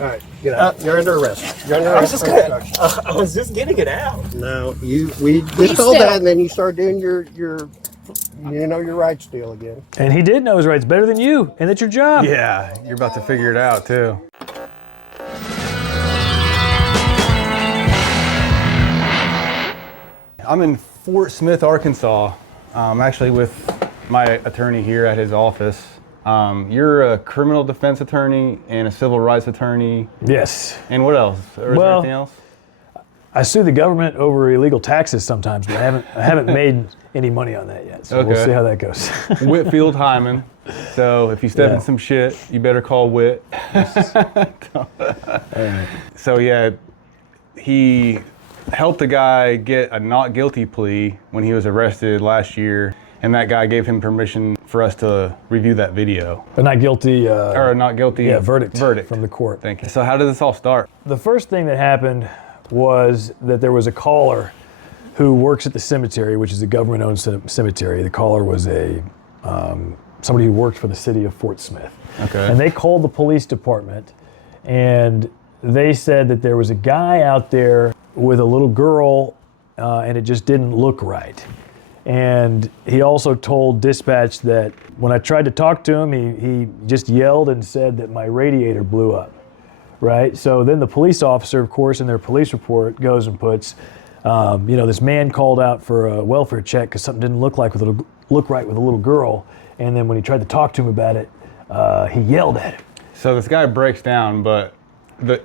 All right, get out. You're under arrest. You're under arrest. I was just getting it out. No, we just told that, and then you start doing your rights deal again. And he did know his rights better than you, and that's your job. Yeah, you're about to figure it out too. I'm in Fort Smith, Arkansas. I'm actually with my attorney here at his office. You're a criminal defense attorney and a civil rights attorney. Yes. And what else? Or is there anything else? I sue the government over illegal taxes sometimes, but I haven't made any money on that yet. So we'll see how that goes. Whitfield Hyman. So if you step in some shit, you better call Whit. So yeah, he helped a guy get a not guilty plea when he was arrested last year, and that guy gave him permission for us to review that video. A not guilty or a not guilty verdict from the court. Thank you. So how did this all start? The first thing that happened was that there was a caller who works at the cemetery, which is a government-owned cemetery. The caller was somebody who worked for the city of Fort Smith. Okay. And they called the police department, and they said that there was a guy out there with a little girl, and it just didn't look right. And he also told dispatch that when I tried to talk to him, he just yelled and said that my radiator blew up. Right? So then the police officer, of course, in their police report goes and puts, this man called out for a welfare check because something didn't look right with a little girl. And then when he tried to talk to him about it, he yelled at him. So this guy breaks down, but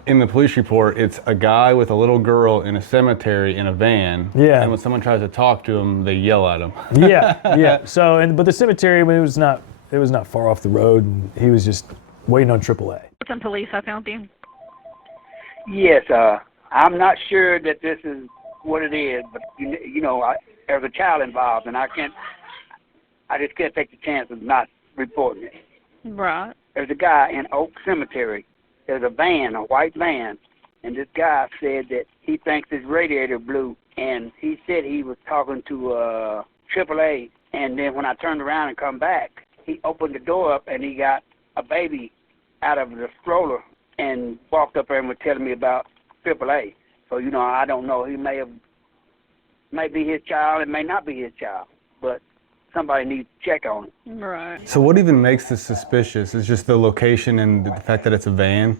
in the police report, it's a guy with a little girl in a cemetery in a van. Yeah. And when someone tries to talk to him, they yell at him. Yeah. So, but the cemetery, it was not far off the road, and he was just waiting on AAA. Some police, I found you. Yes, I'm not sure that this is what it is, but there's a child involved, and I just can't take the chance of not reporting it. Right. There's a guy in Oak Cemetery. There's a van, a white van, and this guy said that he thinks his radiator blew, and he said he was talking to AAA, and then when I turned around and come back, he opened the door up, and he got a baby out of the stroller and walked up there and was telling me about AAA. So, I don't know. He may be his child. It may not be his child. But somebody needs to check on him. Right. So what even makes this suspicious? Is just the location and the fact that it's a van?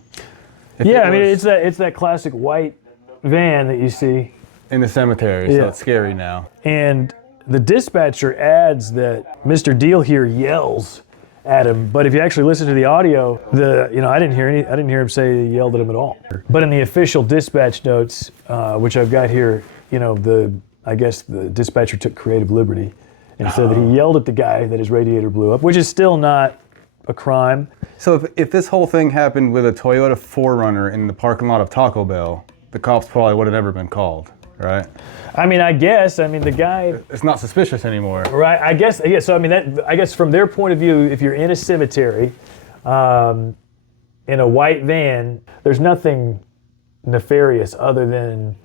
It's that classic white van that you see in the cemetery, so it's scary now. And the dispatcher adds that Mr. Deal here yells at him, but if you actually listen to the audio, I didn't hear him say he yelled at him at all. But in the official dispatch notes, which I've got here, I guess the dispatcher took creative liberty and said that he yelled at the guy that his radiator blew up, which is still not a crime. So if this whole thing happened with a Toyota 4Runner in the parking lot of Taco Bell, the cops probably would have never been called, right? I guess the guy... It's not suspicious anymore. Right, I guess, yeah, so I guess from their point of view, if you're in a cemetery, in a white van, there's nothing nefarious other than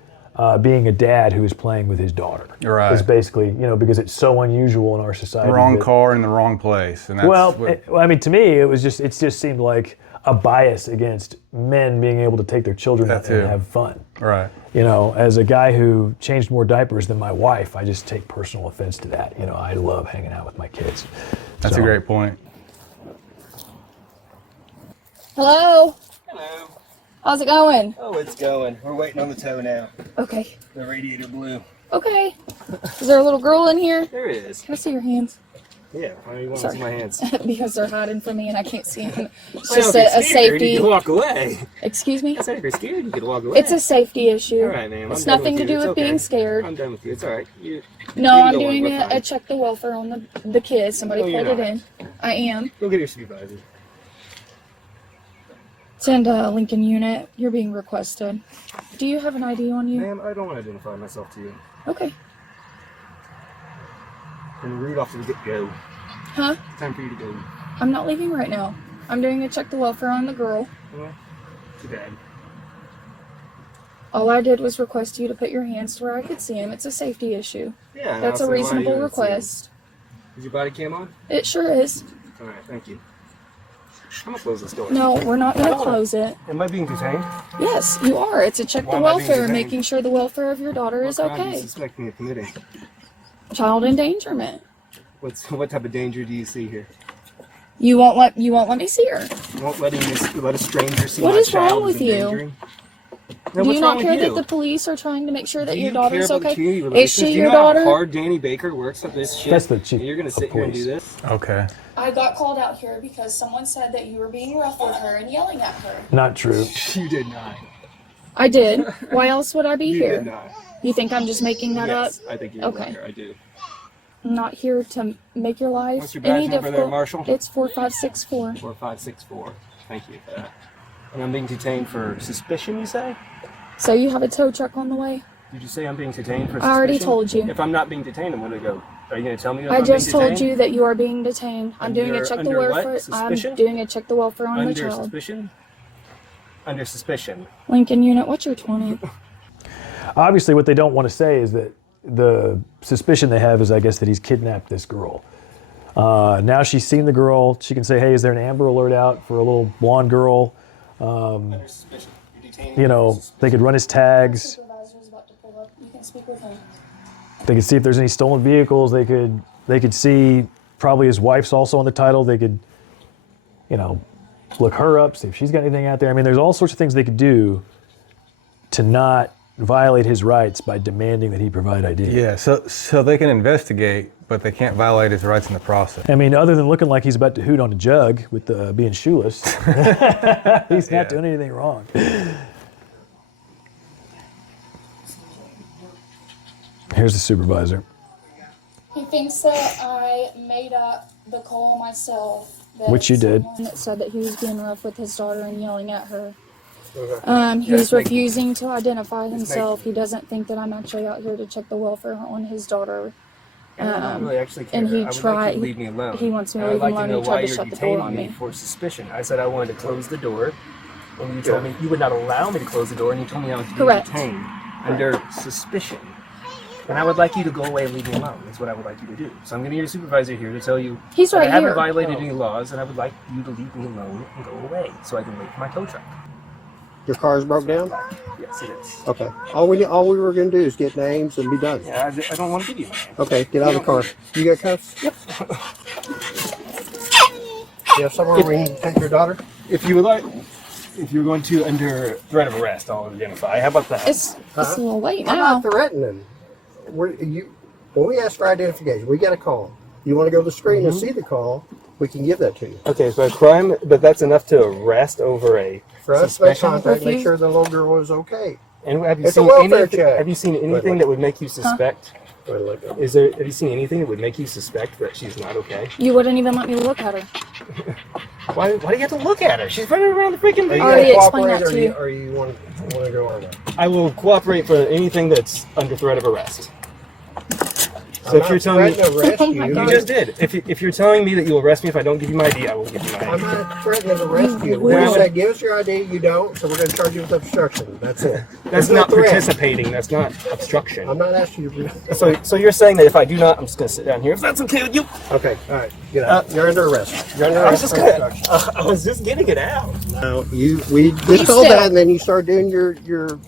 being a dad who is playing with his daughter. Right. It's basically, because it's so unusual in our society. Wrong car in the wrong place. And that's to me, it just seemed like a bias against men being able to take their children out and have fun. Right. As a guy who changed more diapers than my wife, I just take personal offense to that. I love hanging out with my kids. That's a great point. Hello. Hello. How's it going? Oh, it's going. We're waiting on the tow now. Okay. The radiator blew. Okay. Is there a little girl in here? There is. Can I see your hands? Yeah, why do you want to see my hands? Because they're hiding from me and I can't see them. It's Well, just if you're a scared, safety. You can walk away. Excuse me? I said if you're scared, you could walk away. It's a safety issue. All right, ma'am. It's nothing to do with being scared. I'm done with you. It's all right. No, I'm doing a check the welfare on the kids. Somebody pulled it in. I am. Go get your supervisor. Send a Lincoln unit. You're being requested. Do you have an ID on you? Ma'am, I don't want to identify myself to you. Okay. And root off to the get-go. Huh? Time for you to go. I'm not leaving right now. I'm doing a check the welfare on the girl. Well, too bad. All I did was request you to put your hands to where I could see him. It's a safety issue. Yeah. That's a reasonable request. Is your body cam on? It sure is. All right, thank you. I'm gonna close this door. No, we're not going to close it. Am I being detained? Yes, you are. It's to check Why the am I being welfare, detained? making sure the welfare of your daughter is What crime do you okay. suspect me of committing? Child endangerment. What type of danger do you see here? You won't let me see her. You won't let a stranger see What my is child wrong with you? endangering? No, Do what's you wrong not with care you? that the police are trying to make sure that Do your you care daughter's about the okay? community Is relations? she Do you your know how daughter? hard Danny Baker works at this shit? That's the chief And you're gonna of sit here and do police. this? Okay. I got called out here because someone said that you were being rough with her and yelling at her. Not true. You did not. I did. Why else would I be You here? did not. You think I'm just making that Yes, up? I think you're Okay. a liar. I do. I'm not here to make your life What's your badge any number there, difficult. Marshal? It's 4564. 4564. Thank you for that. And I'm being detained for suspicion, you say? So you have a tow truck on the way? Did you say I'm being detained for suspicion? I already told you. If I'm not being detained, I'm gonna go. Are you gonna tell me if I I'm just being told detained? you that you are being detained. I'm doing a Under- check the under what? welfare. I'm Suspicion? doing a check the welfare on the Under child. suspicion? Under suspicion. Lincoln Unit, what's your 20? Obviously, what they don't want to say is that the suspicion they have is, I guess, that he's kidnapped this girl. Now she's seen the girl. She can say, hey, is there an Amber Alert out for a little blonde girl? Under suspicion. You're detained You under know, suspicion. they could run his tags. Supervisor is about to pull up. You can speak with him. They could see if there's any stolen vehicles. They could see probably his wife's also on the title. They could, you know, look her up, see if she's got anything out there. I mean, there's all sorts of things they could do to not violate his rights by demanding that he provide ID. Yeah, so they can investigate, but they can't violate his rights in the process. I mean, other than looking like he's about to hoot on a jug with being shoeless, he's not doing anything wrong. Here's the supervisor. He thinks that I made up the call myself. That Which you did. someone that said that he was being rough with his daughter and yelling at her. Yes, He's make- refusing to identify himself. He doesn't think that I'm actually out here to check the welfare on his daughter. I don't really actually care. and he I would tried- like you to leave me alone. he wants me to And leave I'd him like alone. to know He tried why to you're shut the door detaining on me me. for suspicion. I said I wanted to close the door, and you told me you would not allow me to close the door, and you told me I was being Correct. detained under suspicion. And I would like you to go away and leave me alone. That's what I would like you to do. So I'm going to get your supervisor here to tell you He's that right I haven't here. violated any laws, and I would like you to leave me alone and go away so I can wait for my tow truck. Your car's broke down? Yes, it is. Okay. All we were going to do is get names and be done. Yeah, I don't want to give you that. Okay, get out of the car. You got cuffs? Yep. You have somewhere where you can take your daughter? If you would like, if you're going to under threat of arrest, I'll identify. How about that? It's a little late I'm now. not threatening. When we ask for identification, we get a call. You want to go to the screen and see the call, we can give that to you. Okay, so a crime, but that's enough to arrest over a For us to make suspicion. contact, make Refuse. sure the little girl is okay. And have you It's a seen welfare anything? check. Have you seen anything wait. that would make you suspect? Wait, let go. Have you seen anything that would make you suspect that she's not okay? You wouldn't even let me look at her. Why do you have to look at her? She's running around the freaking Are you video. Already going to explained cooperate that to you. or you want to go our way? I will cooperate for anything that's under threat of arrest. So I'm if you're not telling me, threatening to arrest Oh my you. God. you just did. If you're telling me that you'll arrest me if I don't give you my ID, I will give you my I'm ID. not threatening to arrest you. We Well- just said, give us your ID, you don't, so we're going to charge you with obstruction. That's it. That's There's no not threat. participating. That's not obstruction. I'm not asking you. So you're saying that if I do not, I'm just gonna sit down here. If that's okay with you. Okay, all right, get out. You're under arrest. You're under I was arrest. just for gonna. obstruction. I was just getting it out. No, we just Be told still. that, and then you start doing your your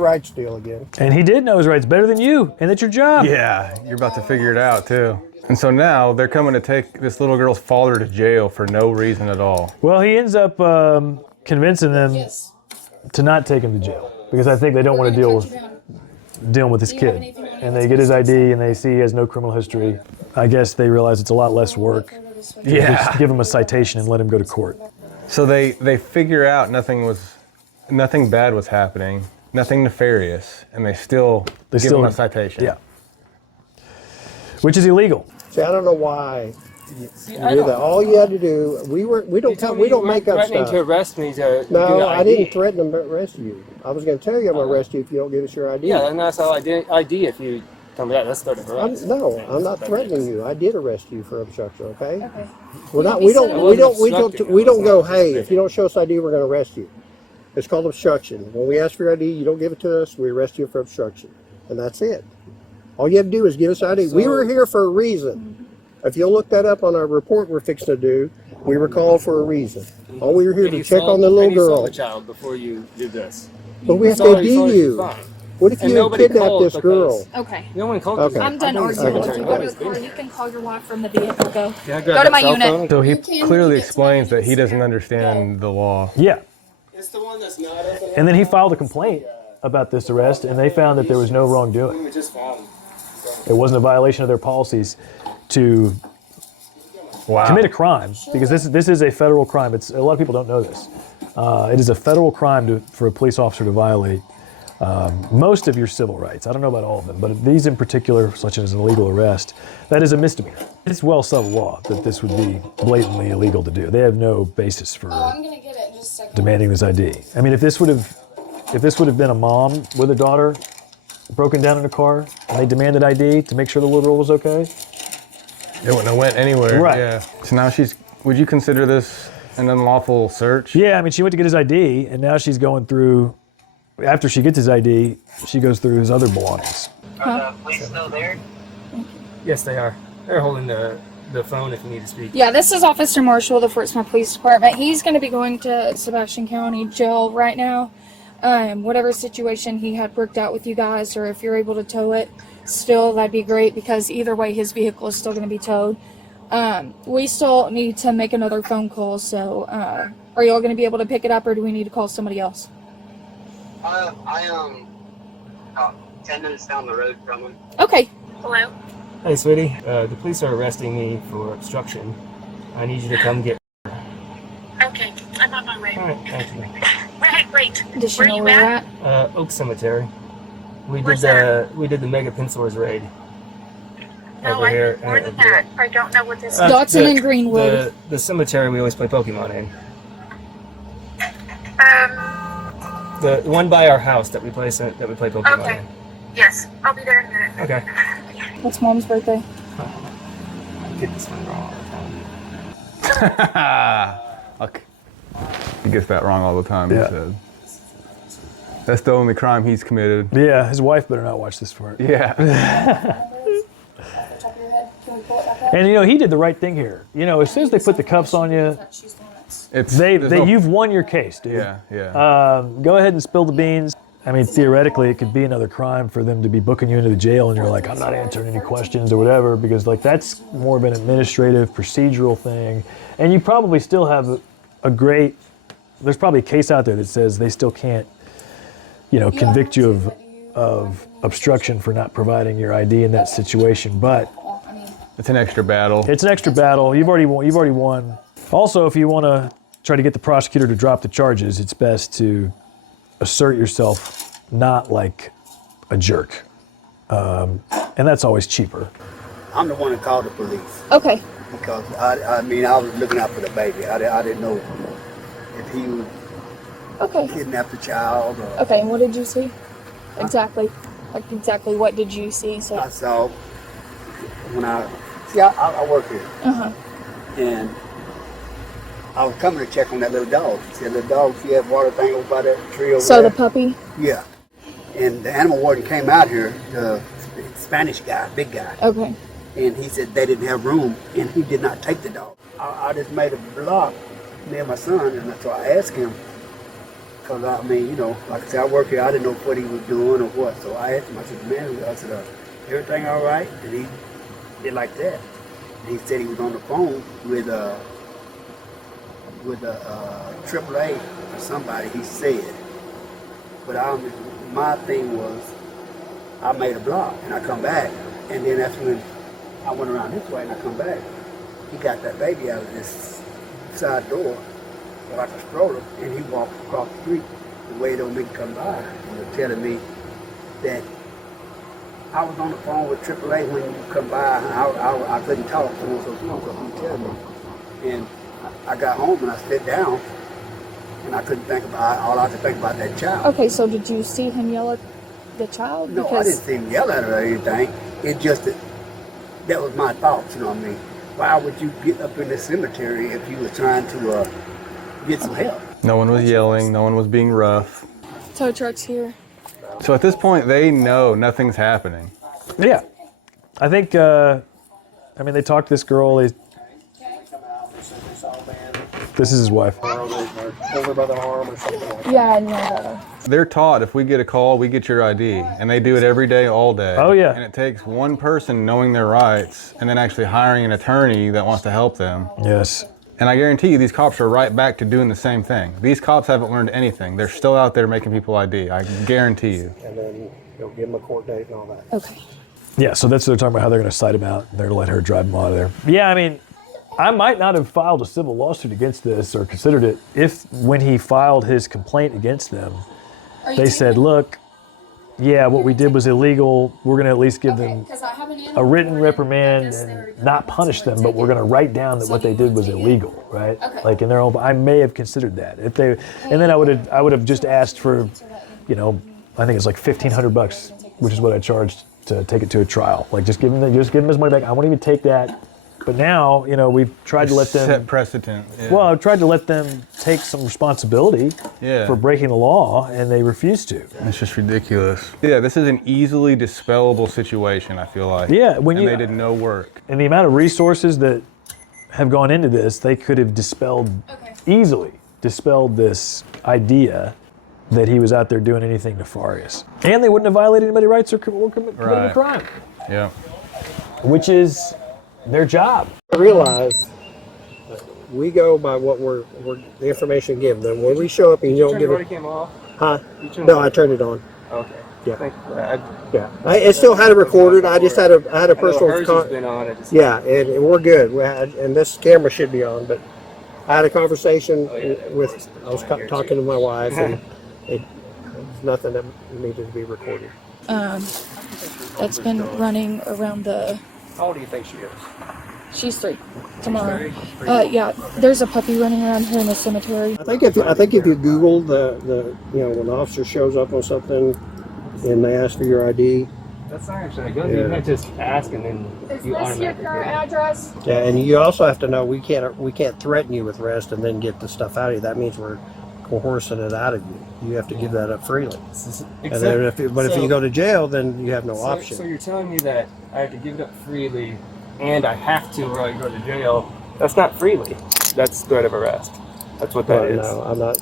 rights deal again. And he did know his rights better than you, and that's your job. Yeah, you're about to figure it out too. And so now they're coming to take this little girl's father to jail for no reason at all. Well, he ends up convincing them to not take him to jail because I think they don't want to dealing with this kid. And they get his ID and they see he has no criminal history. I guess they realize it's a lot less work. Just give him a citation and let him go to court. So they figure out nothing bad was happening, nothing nefarious, and they still give him a citation. Yeah. Which is illegal. See, I don't know why you did that. All you had to do, we don't make up threatening stuff. to arrest me to do No, the I ID. didn't threaten to arrest you. I was going to tell you I'm going to arrest you if you don't give us your ID. Yeah, and that's how I did ID. If you tell me that, that's threat of arrest. I'm not threatening you. I did arrest you for obstruction. Okay. Okay. We're not. be We don't. civil. We don't. We don't. Obstructing. We don't go. I was not Hey, if you don't show us ID, we're going to arrest you. It's called obstruction. When we ask for your ID, you don't give it to us. We arrest you for obstruction, and that's it. All you have to do is give us ID. We were here for a reason. If you'll look that up on our report we're fixing to do, We were called for a reason. All we were here And to you check saw- on the little and you saw girl. the child before you did this. But we have saw to it, you saw ID it, you. fine. What if And you had nobody kidnapped called this girl? Okay. No one called Okay. you. I'm done I think arguing it's with you. military. Go to Nobody's the car. been You here. can call your wife from the vehicle. Go. Can I grab Go to that my cell unit. phone? So he You can when clearly you get to explains my that he unit. doesn't understand the law. Yeah. It's the one that's not open. And then he filed a complaint about this arrest, and they found that there was no wrongdoing. We just found. It wasn't a violation of their policies to commit a crime, because this is a federal crime. It's a lot of people don't know this. It is a federal crime for a police officer to violate most of your civil rights. I don't know about all of them, but these in particular, such as an illegal arrest, that is a misdemeanor. It's well settled law that this would be blatantly illegal to do. They have no basis for I'm gonna get it in just a second. demanding this ID. I mean, if this would have been a mom with a daughter broken down in a car and they demanded ID to make sure the little girl was okay, It wouldn't have went anywhere. Right. Yeah. So now would you consider this an unlawful search? yeah, I mean, she went to get his ID, and now she's going through. After she gets his ID, she goes through his other belongings. Are the police still there? Yes, they are. They're holding the phone if you need to speak. Yeah, this is Officer Marshall of the Fort Smith Police Department. He's going to be going to Sebastian County Jail right now. Whatever situation he had worked out with you guys, or if you're able to tow it, still that'd be great, because either way his vehicle is still going to be towed. We still need to make another phone call, so are y'all going to be able to pick it up, or do we need to call somebody else? I about 10 minutes down the road from him. Okay. Hello? Hey, sweetie. The police are arresting me for obstruction. I need you to come get. Okay, I'm on my way. All right, thank you. Right, great. Does she Where know you where at? we're at? Oak Cemetery. Where's that? We did the Mega Pinslers raid. No, over I here. more than that. I don't know what this is. Dotson and Greenwood. The cemetery we always play Pokemon in. The one by our house that we play Pokemon Okay. in. Yes, I'll be there in a minute. Okay. What's Mom's birthday? I get this one wrong all the time. Okay. He gets that wrong all the time, Yeah. he said. That's the only crime he's committed. Yeah, his wife better not watch this part. Yeah. And you he did the right thing here. As soon as they put the cuffs on you, There's no- you've won your case, dude. Yeah. Go ahead and spill the beans. I mean, theoretically, it could be another crime for them to be booking you into the jail, and you're like, I'm not answering any questions or whatever, because that's more of an administrative, procedural thing. And you probably still have there's probably a case out there that says they still can't, convict you of obstruction for not providing your ID in that situation. But It's an extra battle. it's an extra battle. You've already won. Also, if you want to try to get the prosecutor to drop the charges, it's best to assert yourself not like a jerk. And that's always cheaper. I'm the one that called the police Okay. because I was looking out for the baby. I didn't know if he would Okay. kidnap the child or Okay, and what did you see? Exactly. Like, exactly what did you see? So, I saw when I work here uh-huh. and I was coming to check on that little dog. See that little dog? See that water thing over by that tree over So there? the puppy? Yeah. And the animal warden came out here, the Spanish guy, big guy, Okay. and he said they didn't have room, and he did not take the dog. I just made a block, me and my son, and so I asked him, because like I said, I work here, I didn't know what he was doing or what, so I asked him, I said, man, everything all right? And he did like that. And he said he was on the phone with AAA or somebody, he said. But my thing was, I made a block and I come back, and then that's when I went around this way and I come back. He got that baby out of this side door, like a stroller, and he walked across the street and waited on me to come by. And was telling me that I was on the phone with AAA when you come by, and I couldn't talk to him, so he was telling me. And I got home and I sat down, and I couldn't think about, all I could think about that child. Okay, so did you see him yell at the child? No, I didn't see him yell at her or anything. It just that was my thoughts, you know what I mean? Why would you get up in the cemetery if you were trying to get some help? No one was yelling. No one was being rough. Tow truck's here. So at this point, they know nothing's happening. Yeah. I think, they talked to this girl. This is his wife. Or over by the arm or something like that. Yeah, no better. They're taught if we get a call, we get your ID, and they do it every day, all day. Oh, yeah. And it takes one person knowing their rights and then actually hiring an attorney that wants to help them. Yes. And I guarantee you, these cops are right back to doing the same thing. These cops haven't learned anything. They're still out there making people ID. I guarantee you. And then you'll give them a court date and all that. Okay. Yeah, so that's what they're talking about, how they're going to cite him out. They're going to let her drive him out of there. Yeah, I mean, I might not have filed a civil lawsuit against this or considered it if when he filed his complaint against them, they said, look, yeah, what we did was illegal. We're going to at least give them a written reprimand and not punish them, but we're going to write down that what they did was illegal, right? Like in their own, I may have considered that. If they, and then I would have just asked for, you know, I think it's like $1,500, which is what I charged to take it to a trial. Like just give him his money back. I won't even take that. But now, you know, we've tried to let them set precedent. Yeah. Well, I've tried to let them take some responsibility for breaking the law, and they refuse to. It's just ridiculous. Yeah, this is an easily dispellable situation, I feel like. Yeah, they did no work. And the amount of resources that have gone into this, they could have easily dispelled this idea that he was out there doing anything nefarious. And they wouldn't have violated anybody's rights or committed a crime. Yeah. Which is their job. I realize we go by what we're the information given. Then when we show up and you don't give it, came off? huh? No, I turned it on. Okay. Yeah. Thank you. It still had it recorded. I just had a personal. Hers has been on. Yeah, and we're good. And this camera should be on. But I had a conversation with. I was talking to my wife, and it's nothing that needed to be recorded. That's been running around the. How old do you think she is? She's 3 tomorrow. Yeah, there's a puppy running around here in the cemetery. I think if you Google the when an officer shows up on something and they ask for your ID. That's not actually good. You can't just ask and then you Is this your current address? Yeah, and you also have to know we can't threaten you with arrest and then get the stuff out of you. That means we're coercing it out of you. You have to give that up freely. And then if you go to jail, then you have no option. So you're telling me that I have to give it up freely, and I have to, or I go to jail. That's not freely. That's threat of arrest. That's what that is. No, I'm not.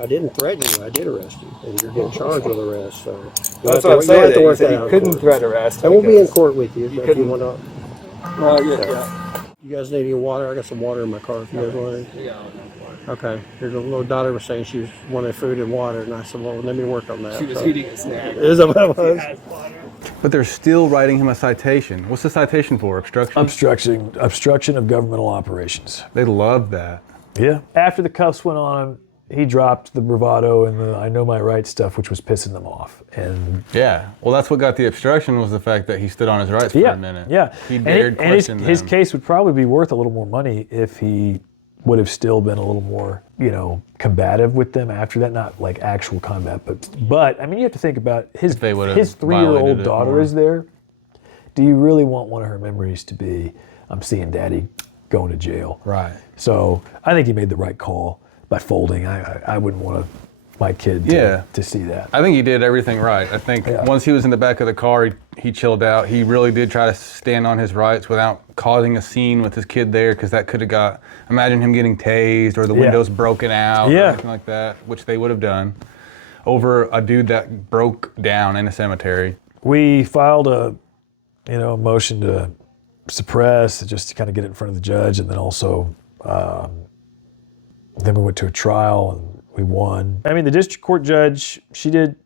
I didn't threaten you. I did arrest you, and you're getting charged with arrest. So that's what I'm saying. You said you couldn't threat arrest. And we'll be in court with you if you want to. Well, yeah. You guys need any water? I got some water in my car if you guys want it. Yeah. Okay. Your little daughter was saying she wanted food and water, and I said, well, let me work on that. She was eating a snack. Is that what it was? But they're still writing him a citation. What's the citation for? Obstruction? Obstruction of governmental operations. They love that. Yeah. After the cuffs went on him, he dropped the bravado and the I know my rights stuff, which was pissing them off. And yeah, well, that's what got the obstruction was the fact that he stood on his rights for a minute. Yeah, he dared question his case would probably be worth a little more money if he would have still been a little more, combative with them after that. Not like actual combat, but I mean, you have to think about his 3-year-old daughter is there. Do you really want one of her memories to be, I'm seeing Daddy going to jail? Right. So I think he made the right call by folding. I wouldn't want my kid to see that. I think he did everything right. I think once he was in the back of the car, he chilled out. He really did try to stand on his rights without causing a scene with his kid there, because that could have imagine him getting tased or the windows broken out or anything like that, which they would have done over a dude that broke down in a cemetery. We filed a motion to suppress just to kind of get it in front of the judge, and then also then we went to a trial and we won. I mean, the district court judge, she did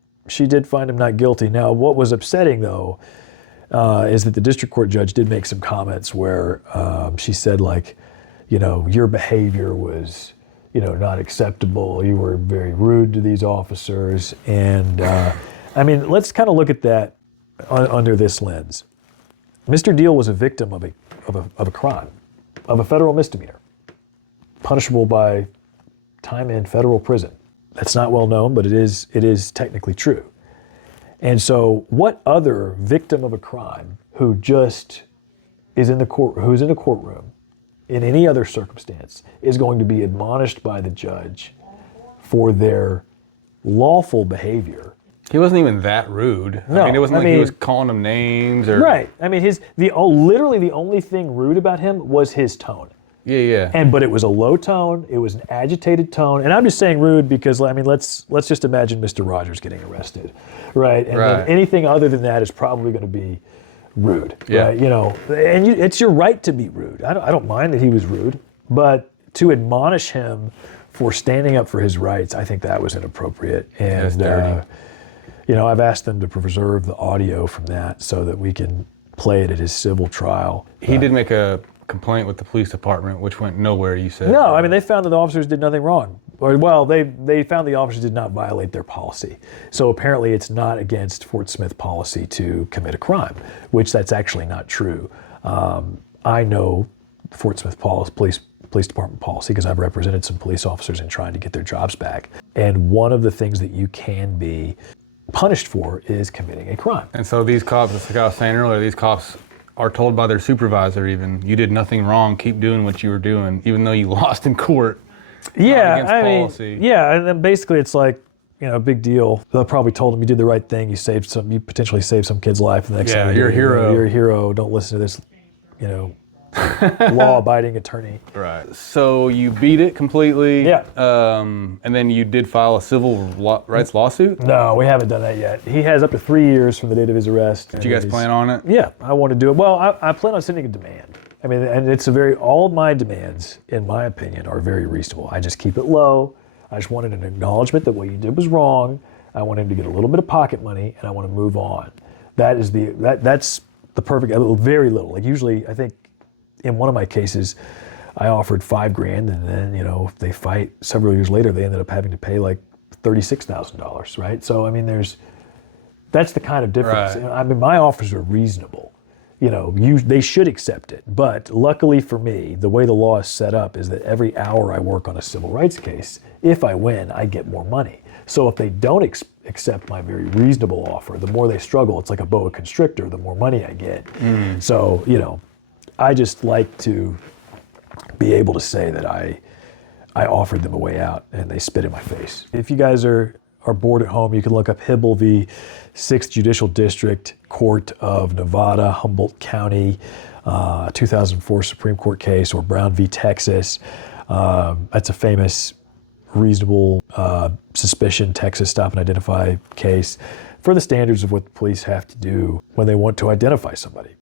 find him not guilty. Now, what was upsetting though is that the district court judge did make some comments where she said your behavior was not acceptable. You were very rude to these officers, and I mean, let's kind of look at that under this lens. Mr. Deal was a victim of a crime, of a federal misdemeanor, punishable by time in federal prison. That's not well known, but it is technically true. And so, what other victim of a crime who just who's in a courtroom in any other circumstance is going to be admonished by the judge for their lawful behavior? He wasn't even that rude. No, I mean, it wasn't he was calling them names or... Right. I mean, literally the only thing rude about him was his tone. Yeah. But it was a low tone, it was an agitated tone, and I'm just saying rude because, I mean, let's just imagine Mr. Rogers getting arrested, right? And then anything other than that is probably going to be rude, right? You know, and it's your right to be rude. I don't mind that he was rude, but to admonish him for standing up for his rights, I think that was inappropriate. And you know, I've asked them to preserve the audio from that so that we can play it at his civil trial. He did make a complaint with the police department, which went nowhere, you said. No, I mean, they found that the officers did nothing wrong. Or, well, they found the officers did not violate their policy. So apparently it's not against Fort Smith policy to commit a crime, which that's actually not true. I know Fort Smith police department policy because I've represented some police officers in trying to get their jobs back. And one of the things that you can be punished for is committing a crime. And so these cops, like I was saying earlier, these cops are told by their supervisor even, you did nothing wrong, keep doing what you were doing, even though you lost in court. Yeah, I policy. mean, yeah, and then basically it's like, you know, big deal. They'll probably told him you did the right thing, you potentially saved some kid's life. The next thing you're a hero. You're a hero, don't listen to this, you know, law-abiding attorney. Right. So you beat it completely. Yeah. And then you did file a civil rights lawsuit? No, we haven't done that yet. He has up to 3 years from the date of his arrest. Did you guys plan on it? Yeah, I want to do it. Well, I plan on sending a demand. I mean, and all of my demands, in my opinion, are very reasonable. I just keep it low. I just wanted an acknowledgement that what you did was wrong. I want him to get a little bit of pocket money, and I want to move on. That's the perfect, very little. Like usually, I think, in one of my cases, I offered $5,000, and then, you know, if they fight several years later, they ended up having to pay like $36,000, right? So, I mean, that's the kind of difference. Right. I mean, my offers are reasonable. You know, they should accept it. But luckily for me, the way the law is set up is that every hour I work on a civil rights case, if I win, I get more money. So if they don't accept my very reasonable offer, the more they struggle, it's like a boa constrictor, the more money I get. So, you know, I just like to be able to say that I offered them a way out and they spit in my face. If you guys are bored at home, you can look up Hibble v. 6th Judicial District Court of Nevada, Humboldt County, 2004 Supreme Court case, or Brown v. Texas. That's a famous reasonable suspicion Texas stop and identify case for the standards of what the police have to do when they want to identify somebody.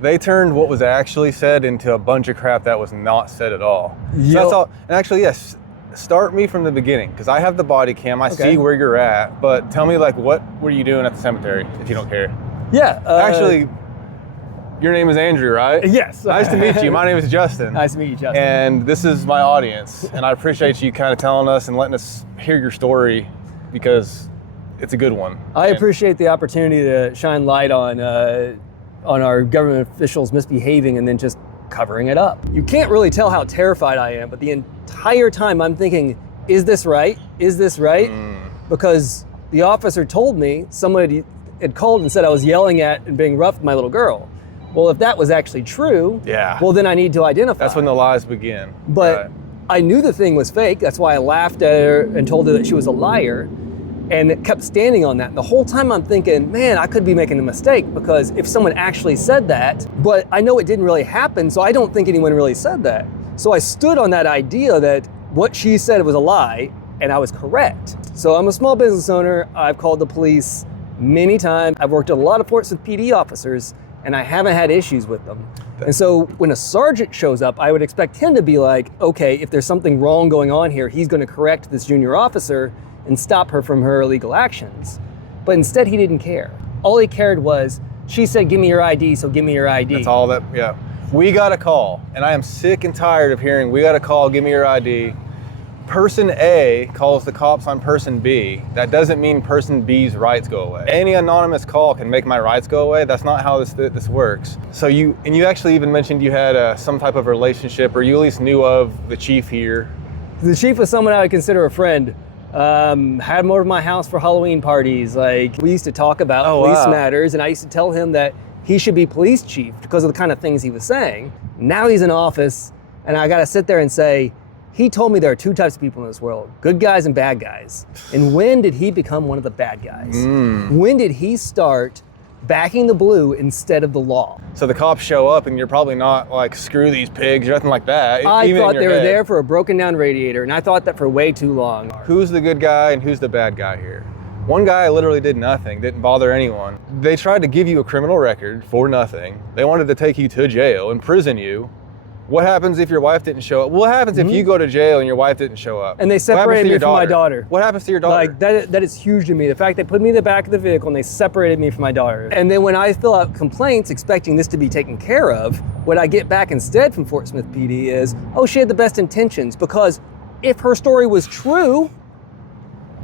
They turned what was actually said into a bunch of crap that was not said at all. So that's all. And actually, yes, start me from the beginning, because I have the body cam. I see where you're at, but tell me, like, what were you doing at the cemetery, if you don't care? Yeah. Actually, your name is Andrew, right? Yes. Nice to meet you. My name is Justin. Nice to meet you, Justin. And this is my audience, and I appreciate you kind of telling us and letting us hear your story, because it's a good one. I appreciate the opportunity to shine light on our government officials misbehaving and then just covering it up. You can't really tell how terrified I am, but the entire time I'm thinking, is this right? Is this right? Because the officer told me somebody had called and said I was yelling at and being rough with my little girl. Well, if that was actually true, well, then I need to identify. That's when the lies begin. But I knew the thing was fake. That's why I laughed at her and told her that she was a liar, and kept standing on that. And the whole time I'm thinking, man, I could be making a mistake, because if someone actually said that, but I know it didn't really happen, so I don't think anyone really said that. So I stood on that idea that what she said was a lie, and I was correct. So I'm a small business owner. I've called the police many times. I've worked with a lot of Fort Smith PD officers, and I haven't had issues with them. And so when a sergeant shows up, I would expect him to be like, okay, if there's something wrong going on here, he's going to correct this junior officer and stop her from her illegal actions. But instead, he didn't care. All he cared was, she said, give me your ID, so give me your ID. That's all that, yeah. We got a call, and I am sick and tired of hearing, we got a call, give me your ID. Person A calls the cops on person B. That doesn't mean person B's rights go away. Any anonymous call can make my rights go away. That's not how this works. So you actually even mentioned you had some type of relationship, or you at least knew of the chief here. The chief was someone I would consider a friend. Had him over to my house for Halloween parties. Like, we used to talk about police matters, and I used to tell him that he should be police chief because of the kind of things he was saying. Now he's in office, and I gotta sit there and say, he told me there are two types of people in this world, good guys and bad guys. And when did he become one of the bad guys? When did he start backing the blue instead of the law. So the cops show up and you're probably not like, screw these pigs or nothing like that. I even in thought your they were head. there for a broken down radiator, and I thought that for way too long. Who's the good guy and who's the bad guy here? One guy literally did nothing, didn't bother anyone. They tried to give you a criminal record for nothing. They wanted to take you to jail, imprison you. What happens if your wife didn't show up? What happens if you go to jail and your wife didn't show up? And they What happens separated to me your from my daughter. What happens to your daughter? Like, that is huge to me. The fact they put me in the back of the vehicle and they separated me from my daughter. And then when I fill out complaints expecting this to be taken care of, what I get back instead from Fort Smith PD is, oh, she had the best intentions, because if her story was true,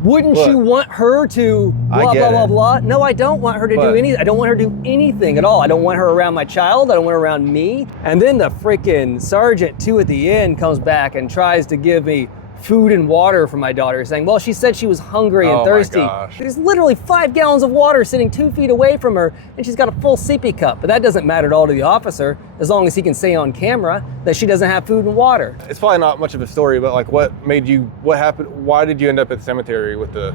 wouldn't you want her to blah, blah, blah, blah? No, I don't want her to do anything. I don't want her to do anything at all. I don't want her around my child. I don't want her around me. And then the freaking Sergeant 2 at the end comes back and tries to give me food and water for my daughter, saying, well, she said she was hungry and thirsty. There's literally 5 gallons of water sitting 2 feet away from her, and she's got a full sippy cup. But that doesn't matter at all to the officer, as long as he can say on camera that she doesn't have food and water. It's probably not much of a story, but like, what happened? Why did you end up at the cemetery with the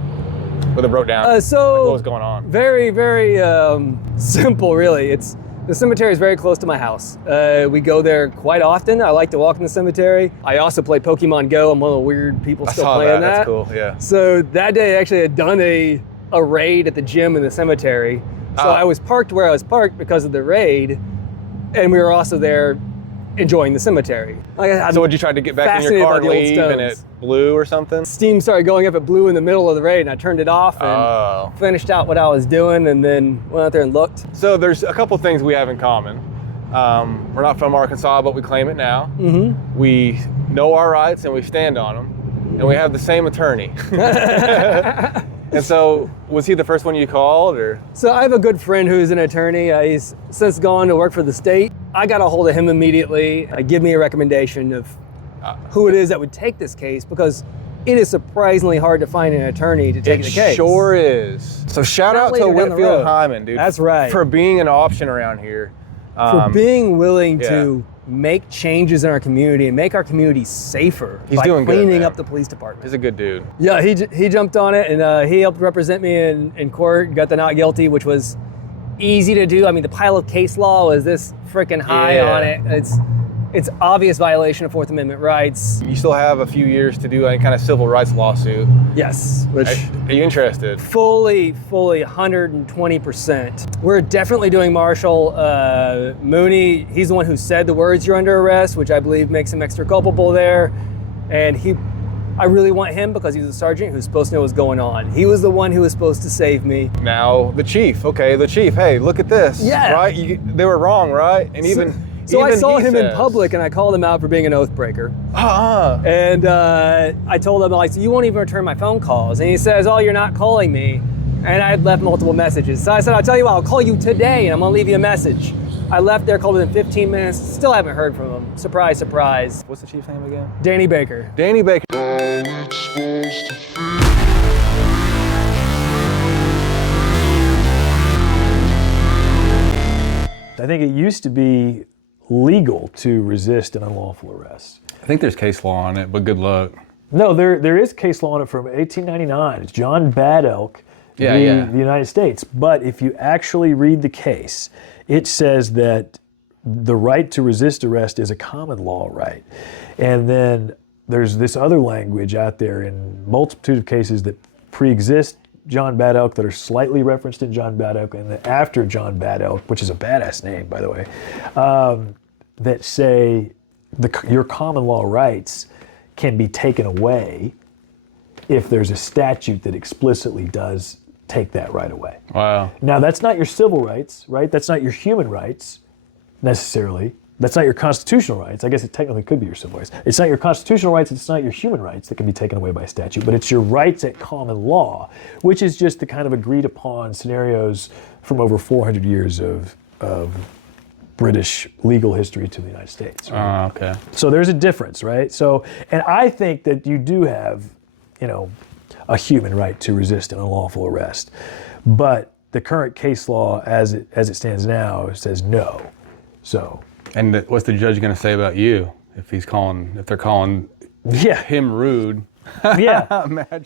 broke down? So like, what was going on? Very, very simple, really. The cemetery is very close to my house. We go there quite often. I like to walk in the cemetery. I also play Pokemon Go. I'm one of the weird people still playing that. That's cool, yeah. So that day I actually had done a raid at the gym in the cemetery. So I was parked where I was parked because of the raid, and we were also there enjoying the cemetery. So would you try to get back in your car and leave and it blew or something? Steam started going up, it blew in the middle of the raid, and I turned it off and finished out what I was doing, and then went out there and looked. So there's a couple things we have in common. We're not from Arkansas, but we claim it now. Mm-hmm. We know our rights and we stand on them, and we have the same attorney. And so, was he the first one you called, or? So I have a good friend who's an attorney. He's since gone to work for the state. I got a hold of him immediately. Give me a recommendation of who it is that would take this case, because it is surprisingly hard to find an attorney to take the case. It sure is. So shout out to Whitfield Hyman, dude. That's right. For being an option around here. For being willing to make changes in our community and make our community safer by cleaning up the police department. He's a good dude. Yeah, he jumped on it, and he helped represent me in court, got the not guilty, which was easy to do. I mean, the pile of case law was this freaking high on it. It's obvious violation of Fourth Amendment rights. You still have a few years to do any kind of civil rights lawsuit. Yes. Which are you interested? Fully, 120%. We're definitely doing Marshall. Mooney, he's the one who said the words, "You're under arrest," which I believe makes him extra culpable there. And I really want him because he's a sergeant who's supposed to know what's going on. He was the one who was supposed to save me. Now, the chief, hey, look at this. Yeah. Right? They were wrong, right? And So I saw him in public, and I called him out for being an oath breaker. And I told him, like, so you won't even return my phone calls. And he says, oh, you're not calling me. And I had left multiple messages. So I said, I'll tell you what, I'll call you today, and I'm gonna leave you a message. I left there, called within 15 minutes, still haven't heard from him. Surprise, surprise. What's the chief's name again? Danny Baker. Danny Baker. I think it used to be legal to resist an unlawful arrest. I think there's case law on it, but good luck. No, there is case law on it from 1899. It's John Bad Elk v. the United States. But if you actually read the case, it says that the right to resist arrest is a common law right. And then there's this other language out there in multitude of cases that pre-exist John Bad Elk, that are slightly referenced in John Bad Elk, and then after John Bad Elk, which is a badass name, by the way, that say your common law rights can be taken away if there's a statute that explicitly does take that right away. Wow. Now, that's not your civil rights, right? That's not your human rights, necessarily. That's not your constitutional rights. I guess it technically could be your civil rights. It's not your constitutional rights, it's not your human rights that can be taken away by statute, but it's your rights at common law, which is just the kind of agreed upon scenarios from over 400 years of British legal history to the United States. Right? Okay. So there's a difference, right? So, and I think that you do have, a human right to resist an unlawful arrest, but the current case law, as it stands now, says no. So. And what's the judge going to say about you if they're calling him rude? Yeah. Imagine.